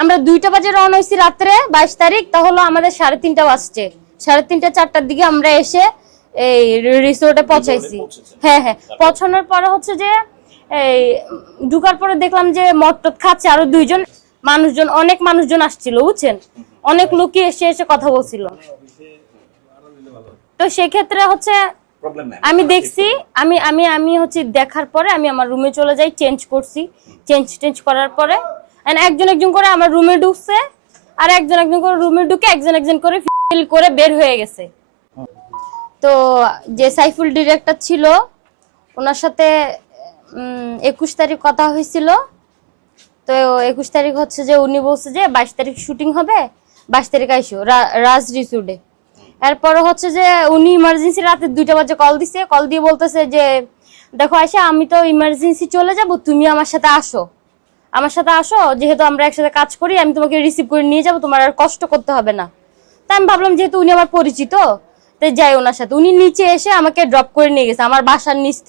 আমরা 2টা বাজে রওনা হয়েছি রাত্রে 22 তারিখ, তাহলে আমাদের 3:30 বাজছে। 3:30 4টার দিকে আমরা এসে এই রিসোর্টে পৌঁছাইছি। হ্যাঁ হ্যাঁ, পৌঁছানোর পরে হচ্ছে যে এই ঢুকার পরে দেখলাম যে মদ খাচ্ছে আরো 2জন মানুষজন, অনেক মানুষজন আসছিল বুঝছেন, অনেক লোকই এসে এসে কথা বলছিল। তো সেক্ষেত্রে হচ্ছে আমি দেখছি, আমি আমি আমি হচ্ছে দেখার পরে আমি আমার রুমে চলে যাই, চেঞ্জ করছি। চেঞ্জ করার পরে একজন একজন করে আমার রুমে ঢুকছে, আর একজন একজন করে রুমে ঢুকে একজন একজন করে ফিল করে বের হয়ে গেছে। তো যে সাইফুল ডিরেক্টর ছিল ওনার সাথে 21 তারিখ কথা হয়েছিল। তো 21 তারিখ হচ্ছে যে উনি বলছে যে 22 তারিখ শুটিং হবে, 22 তারিখ আইসো রাজ রিসোর্টে। এরপর হচ্ছে যে উনি ইমার্জেন্সি রাতে 2টা বাজে কল দিছে, কল দিয়ে বলতেছে যে দেখো আয়শা, আমি তো ইমার্জেন্সি চলে যাব, তুমি আমার সাথে আসো, আমার সাথে আসো, যেহেতু আমরা একসাথে কাজ করি, আমি তোমাকে রিসিভ করে নিয়ে যাবো, তোমার আর কষ্ট করতে হবে না। তাই আমি ভাবলাম যেহেতু উনি আমার পরিচিত, তাই যাই ওনার সাথে। উনি নিচে এসে আমাকে ড্রপ করে নিয়ে গেছে আমার বাসার নিচ থেকে।